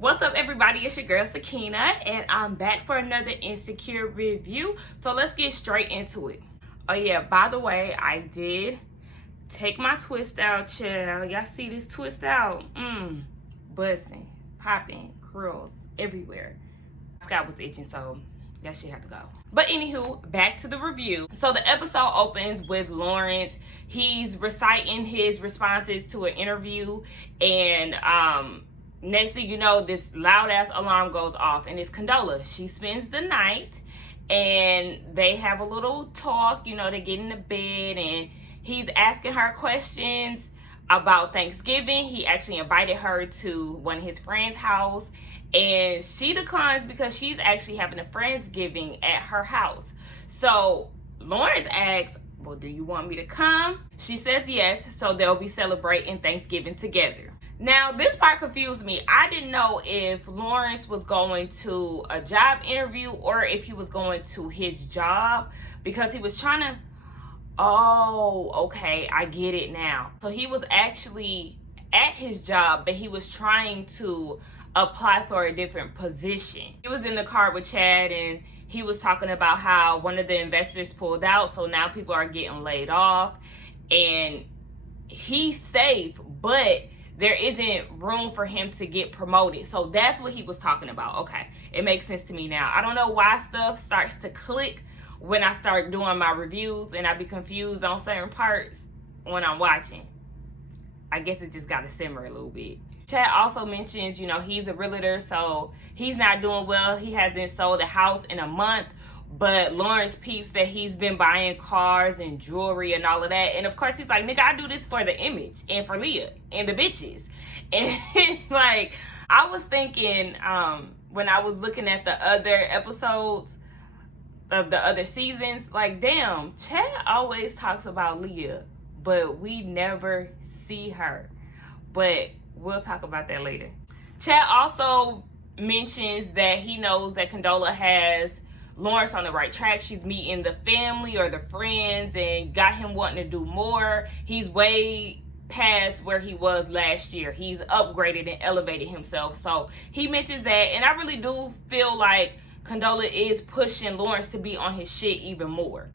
What's up, everybody? It's your girl Sakina, and I'm back for another Insecure review. So let's get straight into it. Oh yeah, by the way, I did take my twist out, child. Y'all see this twist out? Busting, popping, curls everywhere. Scalp was itching, so that shit had to go. But anywho, back to the review. So the episode opens with Lawrence. He's reciting his responses to an interview, and next thing you know, this loud ass alarm goes off, and it's Condola. She spends the night, and they have a little talk. You know, they get in the bed, and he's asking her questions about Thanksgiving. He actually invited her to one of his friends' house, and she declines because she's actually having a Friendsgiving at her house. So Lawrence asks, well, do you want me to come? She says yes, so they'll be celebrating Thanksgiving together. Now, this part confused me. I didn't know if Lawrence was going to a job interview or if he was going to his job, because he was trying to, oh, okay, I get it now. So he was actually at his job, but he was trying to apply for a different position. He was in the car with Chad, and he was talking about how one of the investors pulled out, so now people are getting laid off, and he's safe, but there isn't room for him to get promoted. So that's what he was talking about. Okay, it makes sense to me now. I don't know why stuff starts to click when I start doing my reviews, and I be confused on certain parts when I'm watching. I guess it just got to simmer a little bit. Chad also mentions, you know, he's a realtor, so he's not doing well. He hasn't sold a house in a month, but Lawrence peeps that he's been buying cars and jewelry and all of that. And of course, he's like, nigga, I do this for the image and for Leah and the bitches. And like, I was thinking, when I was looking at the other episodes of the other seasons, like, damn, Chad always talks about Leah, but we never see her. But we'll talk about that later. Chad also mentions that he knows that Condola has Lawrence on the right track. She's meeting the family or the friends and got him wanting to do more. He's way past where he was last year. He's upgraded and elevated himself. So he mentions that, and I really do feel like Condola is pushing Lawrence to be on his shit even more.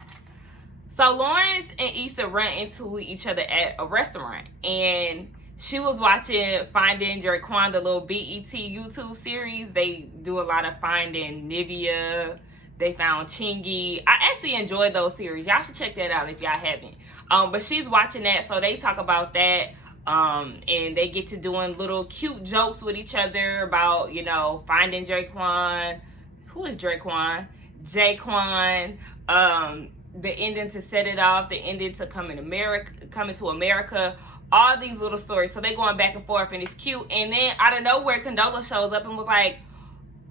So Lawrence and Issa run into each other at a restaurant, and she was watching Finding Jaquan, the little BET YouTube series. They do a lot of finding Nivea. They found Chingy. I actually enjoyed those series. Y'all should check that out if y'all haven't. But she's watching that, so they talk about that. And they get to doing little cute jokes with each other about, you know, finding Jaquan. Who is Jaquan? Jaquan. The ending to Set It Off. The ending to Coming to America. All these little stories. So they going back and forth, and it's cute. And then out of nowhere, Condola shows up and was like,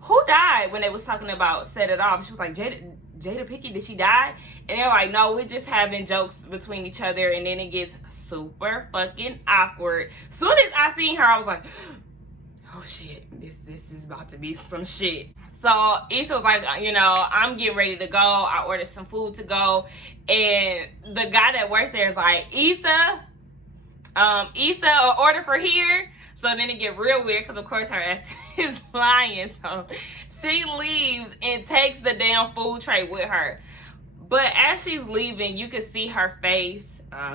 who died? When they was talking about Set It Off. She was like, Jada Pinkett, did she die? And they're like, no, we're just having jokes between each other. And then it gets super fucking awkward. Soon as I seen her, I was like, oh shit, this is about to be some shit. So Issa was like, you know, I'm getting ready to go. I ordered some food to go. And the guy that works there is like, Issa, order for here. So then it get real weird because, of course, her ass is lying. So she leaves and takes the damn food tray with her. But as she's leaving, you can see her face.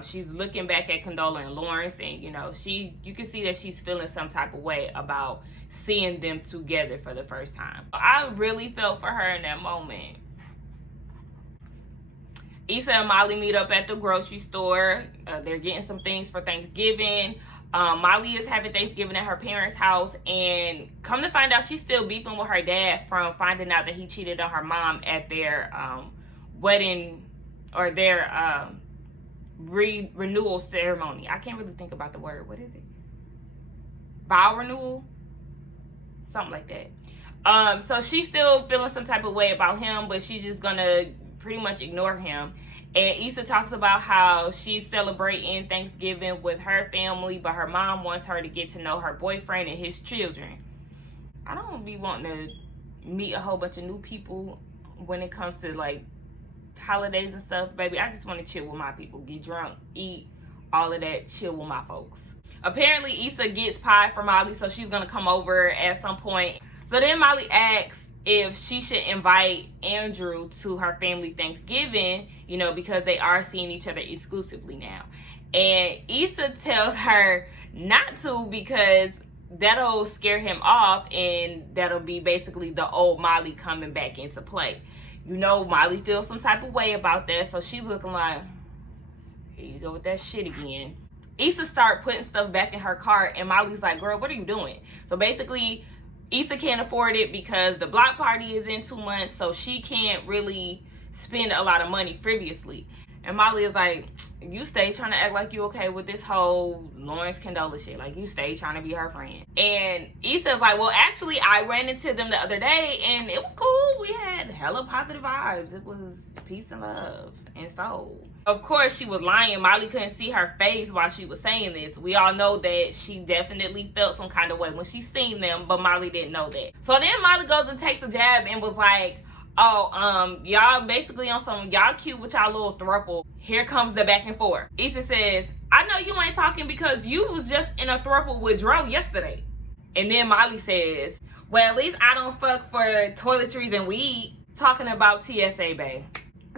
She's looking back at Condola and Lawrence, and, you know, you can see that she's feeling some type of way about seeing them together for the first time. I really felt for her in that moment. Issa and Molly meet up at the grocery store. They're getting some things for Thanksgiving. Molly is having Thanksgiving at her parents' house, and come to find out, she's still beefing with her dad from finding out that he cheated on her mom at their wedding, or their renewal ceremony. I can't really think about the word. What is it? Vow renewal? Something like that. So she's still feeling some type of way about him, but she's just gonna pretty much ignore him. And Issa talks about how she's celebrating Thanksgiving with her family, but her mom wants her to get to know her boyfriend and his children. I don't be wanting to meet a whole bunch of new people when it comes to like holidays and stuff, baby. I just want to chill with my people, get drunk, eat, all of that, chill with my folks. Apparently, Issa gets pie for Molly, so she's gonna come over at some point. So then Molly asks if she should invite Andrew to her family Thanksgiving, you know, because they are seeing each other exclusively now. And Issa tells her not to because that'll scare him off, and that'll be basically the old Molly coming back into play. You know, Molly feels some type of way about that, so she's looking like, here you go with that shit again. Issa start putting stuff back in her cart, and Molly's like, girl, what are you doing? So basically, Issa can't afford it because the block party is in 2 months, so she can't really spend a lot of money frivolously. And Molly is like, you stay trying to act like you okay with this whole Lawrence Condola shit. Like, you stay trying to be her friend. And Issa's like, well, actually, I ran into them the other day, and it was cool. We had hella positive vibes. It was peace and love and soul. Of course, she was lying. Molly couldn't see her face while she was saying this. We all know that she definitely felt some kind of way when she seen them, but Molly didn't know that. So then Molly goes and takes a jab and was like, oh, y'all basically on some, y'all cute with y'all little throuple. Here comes the back and forth. Issa says, I know you ain't talking because you was just in a throuple with Dro yesterday. And then Molly says, well, at least I don't fuck for toiletries and weed. Talking about TSA, babe.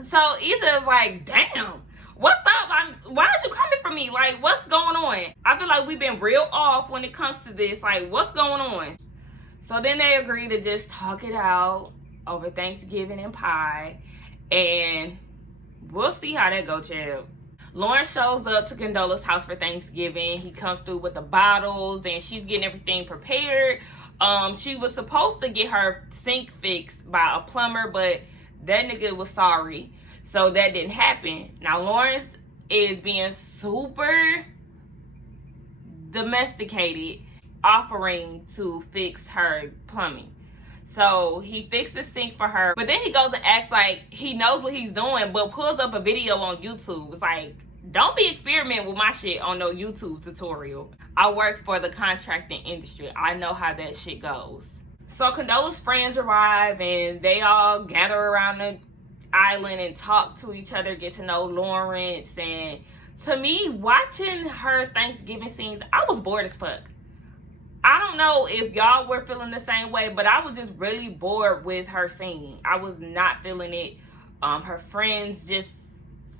So Issa's like, damn, what's up? Why is you coming for me? Like, what's going on? I feel like we've been real off when it comes to this. Like, what's going on? So then they agree to just talk it out over Thanksgiving and pie, and we'll see how that go, child. Lawrence shows up to Condola's house for Thanksgiving. He comes through with the bottles, and she's getting everything prepared. She was supposed to get her sink fixed by a plumber, but that nigga was sorry, so that didn't happen. Now Lawrence is being super domesticated, offering to fix her plumbing. So he fixed the sink for her, but then he goes and acts like he knows what he's doing, but pulls up a video on YouTube. It's like, don't be experimenting with my shit on no YouTube tutorial. I work for the contracting industry. I know how that shit goes. So Condola's friends arrive, and they all gather around the island and talk to each other, get to know Lawrence. And to me, watching her Thanksgiving scenes, I was bored as fuck. I don't know if y'all were feeling the same way, but I was just really bored with her singing. I was not feeling it. Her friends just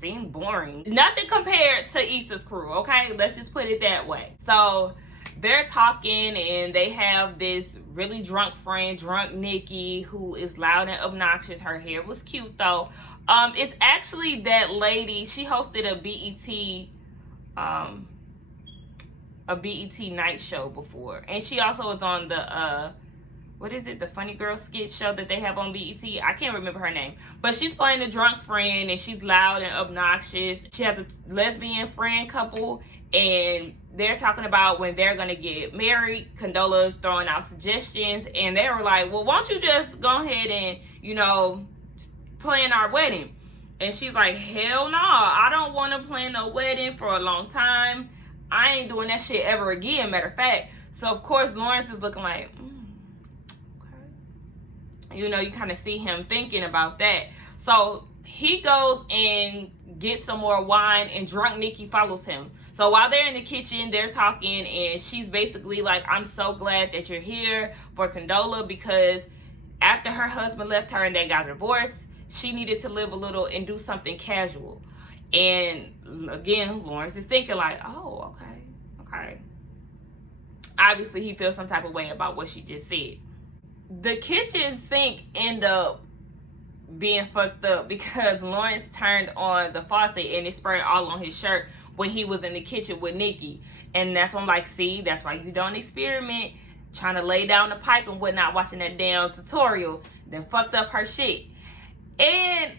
seemed boring. Nothing compared to Issa's crew, okay? Let's just put it that way. So they're talking, and they have this really drunk friend, Drunk Nikki, who is loud and obnoxious. Her hair was cute, though. It's actually that lady. She hosted a BET night show before, and she also was on the what is it, the Funny Girl skit show that they have on BET. I can't remember her name, but she's playing a drunk friend, and she's loud and obnoxious. She has a lesbian friend couple, and they're talking about when they're gonna get married. Condola's throwing out suggestions, and they were like, well, why don't you just go ahead and, you know, plan our wedding? And she's like, hell no, I don't want to plan a wedding for a long time. I ain't doing that shit ever again, matter of fact. So, of course, Lawrence is looking like, okay. You know, you kind of see him thinking about that. So, he goes and gets some more wine, and Drunk Nikki follows him. So, while they're in the kitchen, they're talking, and she's basically like, I'm so glad that you're here for Condola, because after her husband left her and they got divorced, she needed to live a little and do something casual. And again, Lawrence is thinking like, oh, okay. Obviously, he feels some type of way about what she just said. The kitchen sink ended up being fucked up because Lawrence turned on the faucet and it sprayed all on his shirt when he was in the kitchen with Nikki. And that's when I'm like, see, that's why you don't experiment trying to lay down the pipe and whatnot, watching that damn tutorial. Then fucked up her shit. And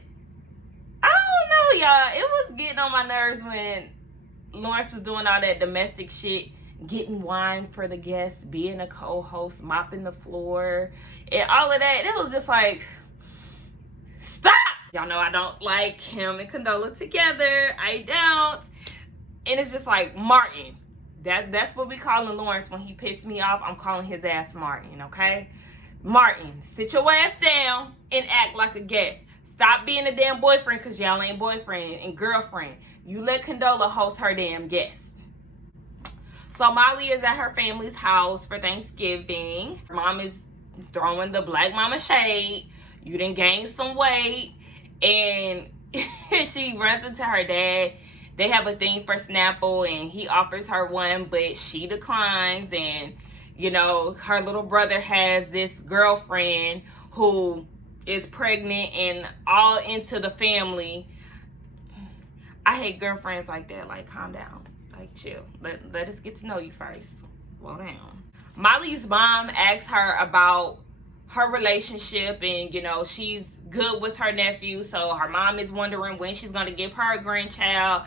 I don't know, y'all. It was getting on my nerves when Lawrence was doing all that domestic shit, getting wine for the guests, being a co-host, mopping the floor, and all of that. It was just like, stop! Y'all know I don't like him and Condola together. I don't. And it's just like, Martin. That's what we calling Lawrence when he pissed me off. I'm calling his ass Martin, okay? Martin, sit your ass down and act like a guest. Stop being a damn boyfriend, because y'all ain't boyfriend and girlfriend. You let Condola host her damn guest. So Molly is at her family's house for Thanksgiving. Her mom is throwing the black mama shade. You done gained some weight. And she runs into her dad. They have a thing for Snapple and he offers her one, but she declines. And, you know, her little brother has this girlfriend who is pregnant and all into the family. I hate girlfriends like that. Like, calm down. Like, chill. Let us get to know you first. Slow down. Molly's mom asks her about her relationship, and, you know, she's good with her nephew. So her mom is wondering when she's going to give her a grandchild.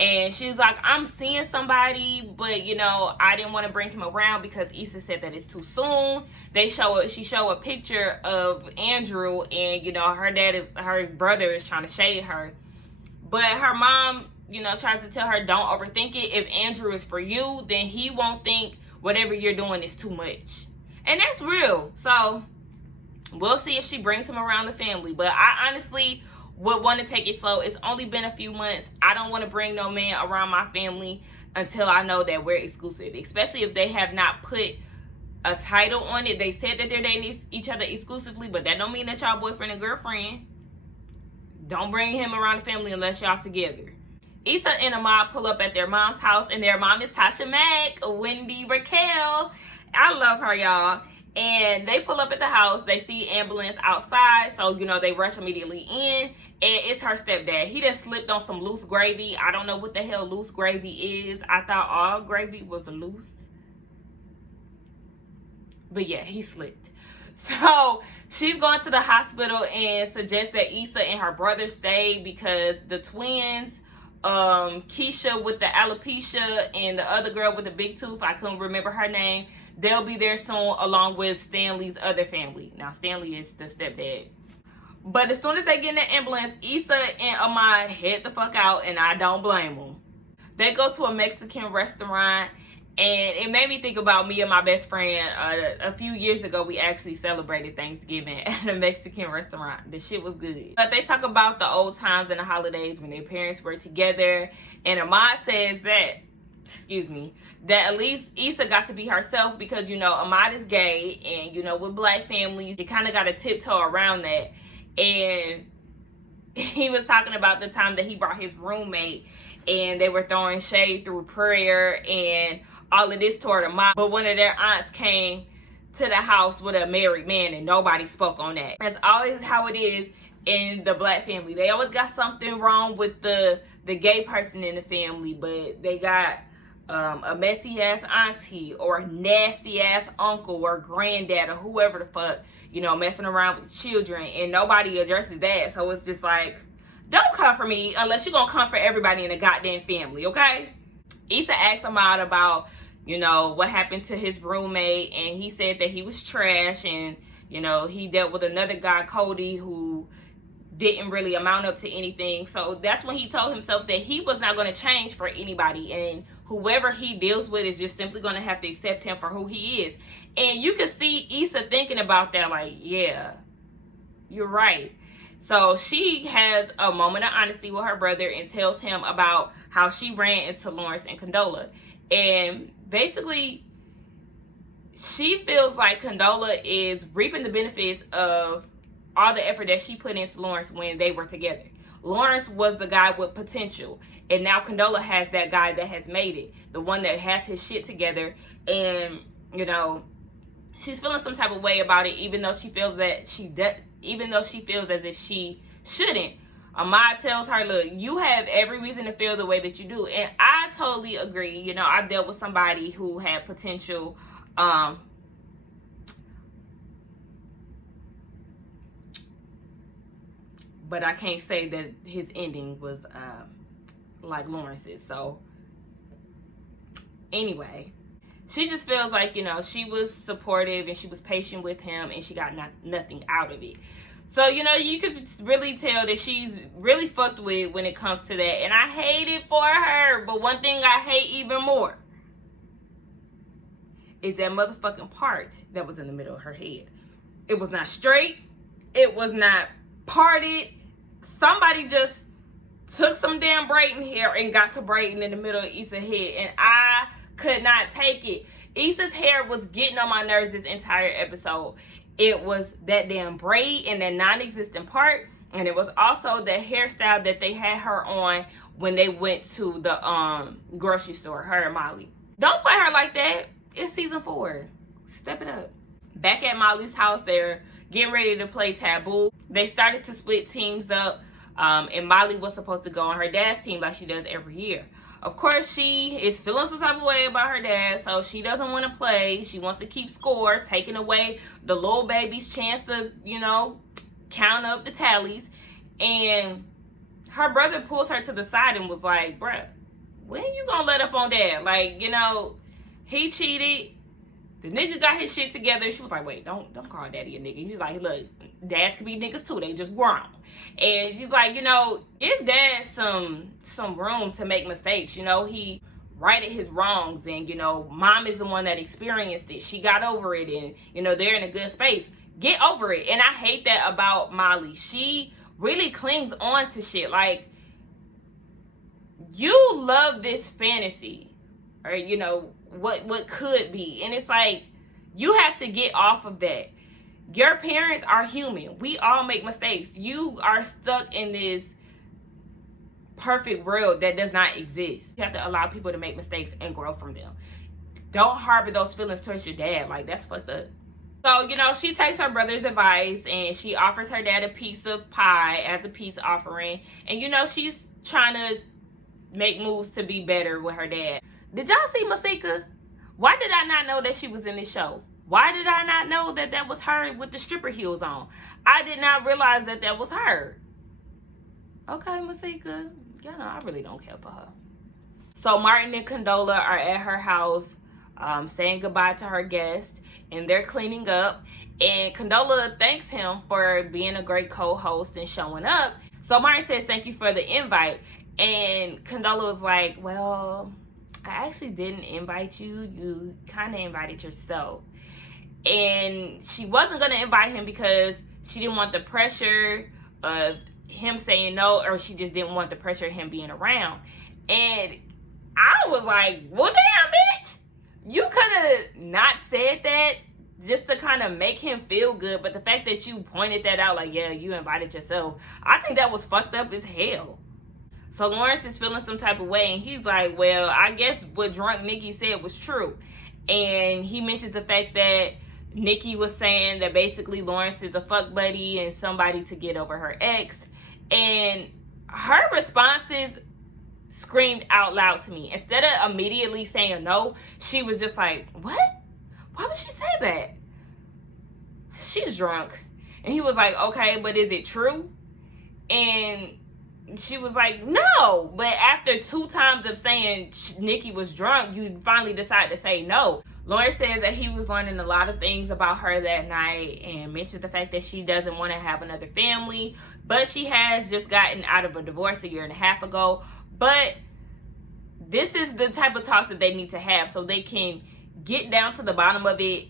And she's like, I'm seeing somebody, but, you know, I didn't want to bring him around because Issa said that it's too soon. She show a picture of Andrew, and, you know, her brother is trying to shade her. But her mom, you know, tries to tell her, don't overthink it. If Andrew is for you, then he won't think whatever you're doing is too much. And that's real. So we'll see if she brings him around the family. But I honestly would want to take it slow. It's only been a few months. I don't want to bring no man around my family until I know that we're exclusive. Especially if they have not put a title on it. They said that they're dating each other exclusively, but that don't mean that y'all boyfriend and girlfriend. Don't bring him around the family unless y'all together. Issa and Ahmad pull up at their mom's house, and their mom is Tasha Mack, Wendy Raquel. I love her, y'all. And they pull up at the house. They see ambulance outside, so, you know, they rush immediately in. And it's her stepdad. He just slipped on some loose gravy. I don't know what the hell loose gravy is. I thought all gravy was loose. But yeah, he slipped. So she's going to the hospital and suggests that Issa and her brother stay because the twins, Keisha with the alopecia and the other girl with the big tooth, I couldn't remember her name, they'll be there soon along with Stanley's other family. Now Stanley is the stepdad. But as soon as they get in the ambulance, Issa and Ahmad head the fuck out, and I don't blame them. They go to a Mexican restaurant, and it made me think about me and my best friend. A few years ago, we actually celebrated Thanksgiving at a Mexican restaurant. The shit was good. But they talk about the old times and the holidays when their parents were together. And Ahmad says that, that at least Issa got to be herself because, you know, Ahmad is gay. And, you know, with black families, you kind of got to tiptoe around that. And he was talking about the time that he brought his roommate and they were throwing shade through prayer and all of this toward a mom. But one of their aunts came to the house with a married man and nobody spoke on that. That's always how it is in the black family. They always got something wrong with the gay person in the family, but they got a messy ass auntie or a nasty ass uncle or granddad or whoever the fuck, you know, messing around with children, and nobody addresses that. So it's just like, don't come for me unless you're gonna come for everybody in the goddamn family, okay? Issa asked Ahmad about, you know, what happened to his roommate, and he said that he was trash, and, you know, he dealt with another guy, Cody, who didn't really amount up to anything. So that's when he told himself that he was not going to change for anybody, and whoever he deals with is just simply going to have to accept him for who he is. And you can see Issa thinking about that, like, yeah, you're right. So she has a moment of honesty with her brother and tells him about how she ran into Lawrence and Condola. And basically, she feels like Condola is reaping the benefits of all the effort that she put into Lawrence when they were together. Lawrence was the guy with potential, and now Condola has that guy that has made it, the one that has his shit together. And, you know, she's feeling some type of way about it, even though she feels as if she shouldn't. Ahmad tells her, look, you have every reason to feel the way that you do. And I totally agree. You know, I've dealt with somebody who had potential, but I can't say that his ending was like Lawrence's. So anyway, she just feels like, you know, she was supportive and she was patient with him and she got nothing out of it. So, you know, you could really tell that she's really fucked with when it comes to that. And I hate it for her. But one thing I hate even more is that motherfucking part that was in the middle of her head. It was not straight. It was not parted. Somebody just took some damn braiding hair and got to braiding in the middle of Issa's head. And I could not take it. Issa's hair was getting on my nerves this entire episode. It was that damn braid in that non-existent part, and it was also the hairstyle that they had her on when they went to the grocery store, her and Molly. Don't play her like that. It's season 4. Step it up. Back at Molly's house, they're getting ready to play Taboo. They started to split teams up, and Molly was supposed to go on her dad's team like she does every year. Of course, she is feeling some type of way about her dad, so she doesn't want to play. She wants to keep score, taking away the little baby's chance to, you know, count up the tallies. And her brother pulls her to the side and was like, bruh, when you gonna let up on dad? Like, you know, he cheated. The nigga got his shit together. She was like, wait, don't call daddy a nigga. He's like, look, dads can be niggas too. They just grown. And she's like, you know, give dad some room to make mistakes. You know, he righted his wrongs, and, you know, mom is the one that experienced it. She got over it, and, you know, they're in a good space. Get over it. And I hate that about Molly. She really clings on to shit. Like, you love this fantasy, or, you know, what could be. And it's like, you have to get off of that. Your parents are human. We all make mistakes. You are stuck in this perfect world that does not exist. You have to allow people to make mistakes and grow from them. Don't harbor those feelings towards your dad. Like, that's fucked up. So, you know, she takes her brother's advice and she offers her dad a piece of pie as a peace offering. And, you know, she's trying to make moves to be better with her dad. Did y'all see Masika? Why did I not know that she was in this show? Why did I not know that that was her with the stripper heels on? I did not realize that that was her. Okay, Masika. Yeah, no, I really don't care for her. So Martin and Condola are at her house saying goodbye to her guest, and they're cleaning up. And Condola thanks him for being a great co-host and showing up. So Martin says, thank you for the invite. And Condola was like, well, I actually didn't invite you. You kind of invited yourself. And she wasn't going to invite him because she didn't want the pressure of him saying no, or she just didn't want the pressure of him being around. And I was like, well, damn, bitch. You could have not said that just to kind of make him feel good. But the fact that you pointed that out, like, yeah, you invited yourself, I think that was fucked up as hell. So Lawrence is feeling some type of way, and he's like, well, I guess what drunk Nikki said was true. And he mentions the fact that Nikki was saying that basically Lawrence is a fuck buddy and somebody to get over her ex. And her responses screamed out loud to me. Instead of immediately saying no, she was just like, what? Why would she say that? She's drunk. And he was like, okay, but is it true? And she was like, no. But after 2 times of saying Nikki was drunk, you finally decide to say no. Lawrence says that he was learning a lot of things about her that night and mentions the fact that she doesn't want to have another family, but she has just gotten out of a divorce 1.5 years ago. But this is the type of talks that they need to have so they can get down to the bottom of it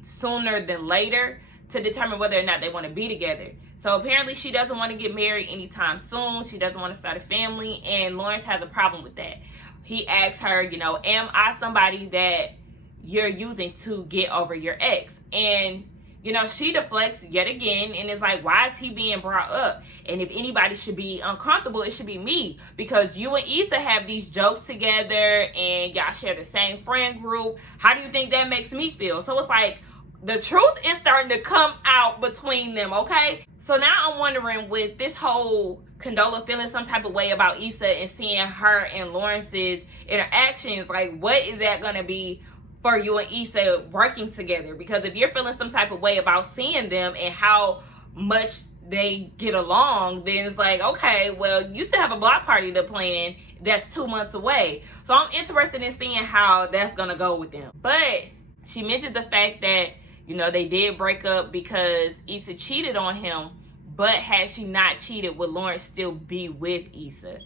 sooner than later to determine whether or not they want to be together. So apparently she doesn't want to get married anytime soon. She doesn't want to start a family, and Lawrence has a problem with that. He asks her, you know, am I somebody that you're using to get over your ex? And, you know, she deflects yet again and is like, why is he being brought up? And if anybody should be uncomfortable, it should be me, because you and Issa have these jokes together and y'all share the same friend group. How do you think that makes me feel? So it's like the truth is starting to come out between them, okay? So now I'm wondering, with this whole Condola feeling some type of way about Issa and seeing her and Lawrence's interactions, like, what is that going to be for you and Issa working together? Because if you're feeling some type of way about seeing them and how much they get along, then it's like, okay, well, you still have a block party to plan that's 2 months away. So I'm interested in seeing how that's going to go with them. But she mentioned the fact that, you know, they did break up because Issa cheated on him. But had she not cheated, would Lawrence still be with Issa?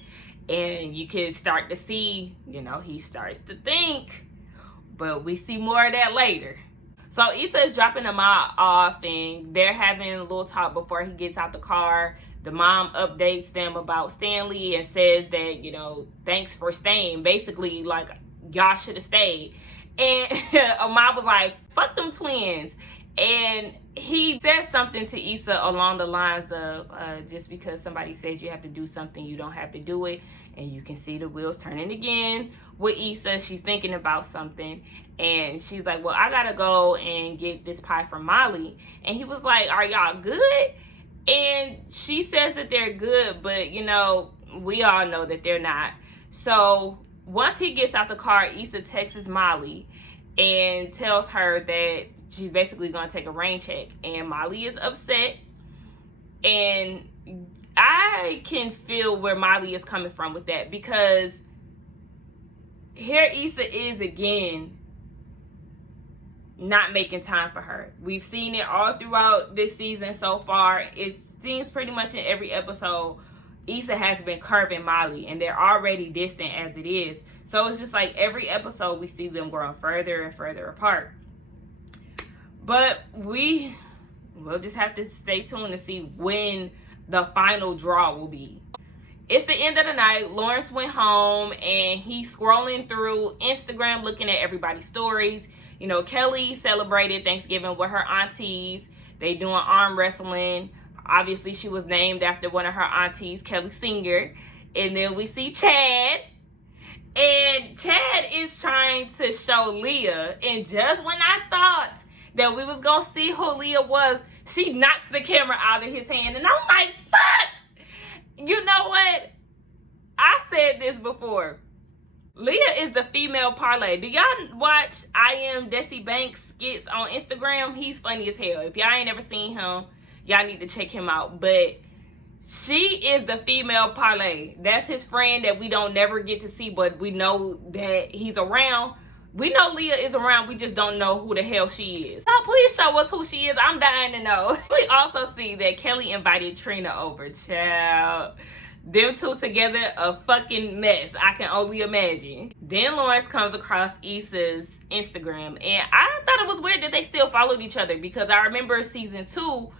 And you can start to see, you know, he starts to think. But we see more of that later. So Issa is dropping the mom off, and they're having a little talk before he gets out the car. The mom updates them about Stanley and says that, you know, thanks for staying. Basically, like, y'all should have stayed. And Ahmad was like, fuck them twins. And he said something to Issa along the lines of, just because somebody says you have to do something, you don't have to do it. And you can see the wheels turning again with Issa. She's thinking about something. And she's like, well, I gotta go and get this pie from Molly. And he was like, are y'all good? And she says that they're good, but you know, we all know that they're not. So once he gets out the car, Issa texts Molly and tells her that she's basically going to take a rain check. And Molly is upset. And I can feel where Molly is coming from with that, because here Issa is again not making time for her. We've seen it all throughout this season so far. It seems pretty much in every episode Issa has been curving Molly, and they're already distant as it is. So it's just like every episode we see them growing further and further apart. But we'll just have to stay tuned to see when the final draw will be. It's the end of the night. Lawrence went home and he's scrolling through Instagram looking at everybody's stories. You know, Kelly celebrated Thanksgiving with her aunties. They doing arm wrestling. Obviously, she was named after one of her aunties, Kelly Singer. And then we see Chad. And Chad is trying to show Leah. And just when I thought that we was going to see who Leah was, she knocks the camera out of his hand. And I'm like, fuck! You know what? I said this before. Leah is the female parlay. Do y'all watch I Am Desi Banks skits on Instagram? He's funny as hell. If y'all ain't ever seen him, y'all need to check him out. But she is the female parlay. That's his friend that we don't never get to see, but we know that he's around. We know Leah is around. We just don't know who the hell she is. So please show us who she is. I'm dying to know. We also see that Kelly invited Trina over. Child. Them two together, a fucking mess. I can only imagine. Then Lawrence comes across Issa's Instagram. And I thought it was weird that they still followed each other, because I remember season 2,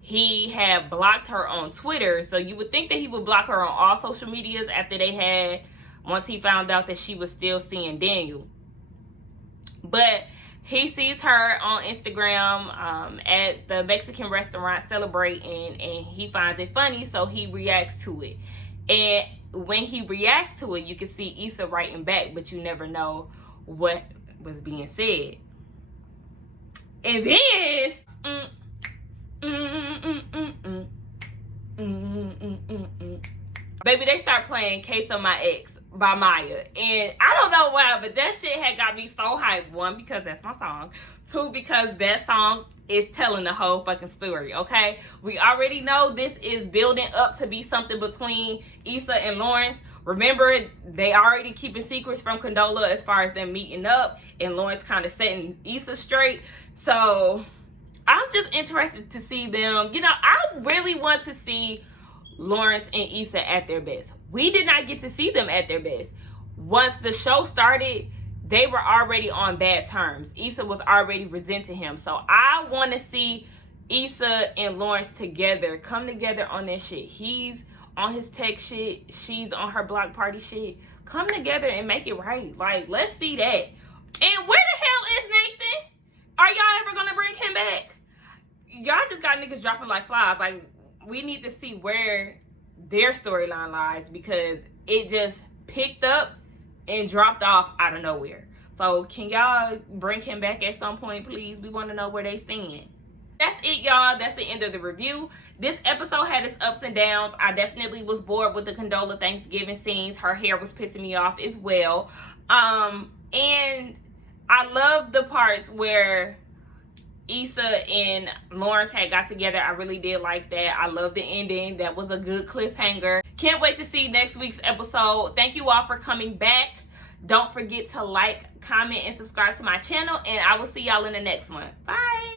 he had blocked her on Twitter. So you would think that he would block her on all social medias after they had, once he found out that she was still seeing Daniel. But he sees her on Instagram at the Mexican restaurant celebrating, and he finds it funny, so he reacts to it. And when he reacts to it, you can see Issa writing back, but you never know what was being said. And then baby, they start playing Case of My Ex by Maya. And I don't know why, but that shit had got me so hyped. 1, because that's my song. 2, because that song is telling the whole fucking story, okay? We already know this is building up to be something between Issa and Lawrence. Remember, they already keeping secrets from Condola as far as them meeting up, and Lawrence kind of setting Issa straight. So I'm just interested to see them. You know, I really want to see Lawrence and Issa at their best. We did not get to see them at their best. Once the show started, they were already on bad terms. Issa was already resenting him. So I want to see Issa and Lawrence together, come together on that shit. He's on his tech shit. She's on her block party shit. Come together and make it right. Like, let's see that. And where the hell is Nathan? Are y'all ever going to bring him back? Y'all just got niggas dropping like flies. Like, we need to see where their storyline lies, because it just picked up and dropped off out of nowhere. So can y'all bring him back at some point, please? We want to know where they stand. That's it, y'all. That's the end of the review. This episode had its ups and downs. I definitely was bored with the Condola Thanksgiving scenes. Her hair was pissing me off as well. And I love the parts where Issa and Lawrence had got together. I really did like that. I love the ending. That was a good cliffhanger. Can't wait to see next week's episode. Thank you all for coming back. Don't forget to like, comment, and subscribe to my channel, and I will see y'all in the next one. Bye.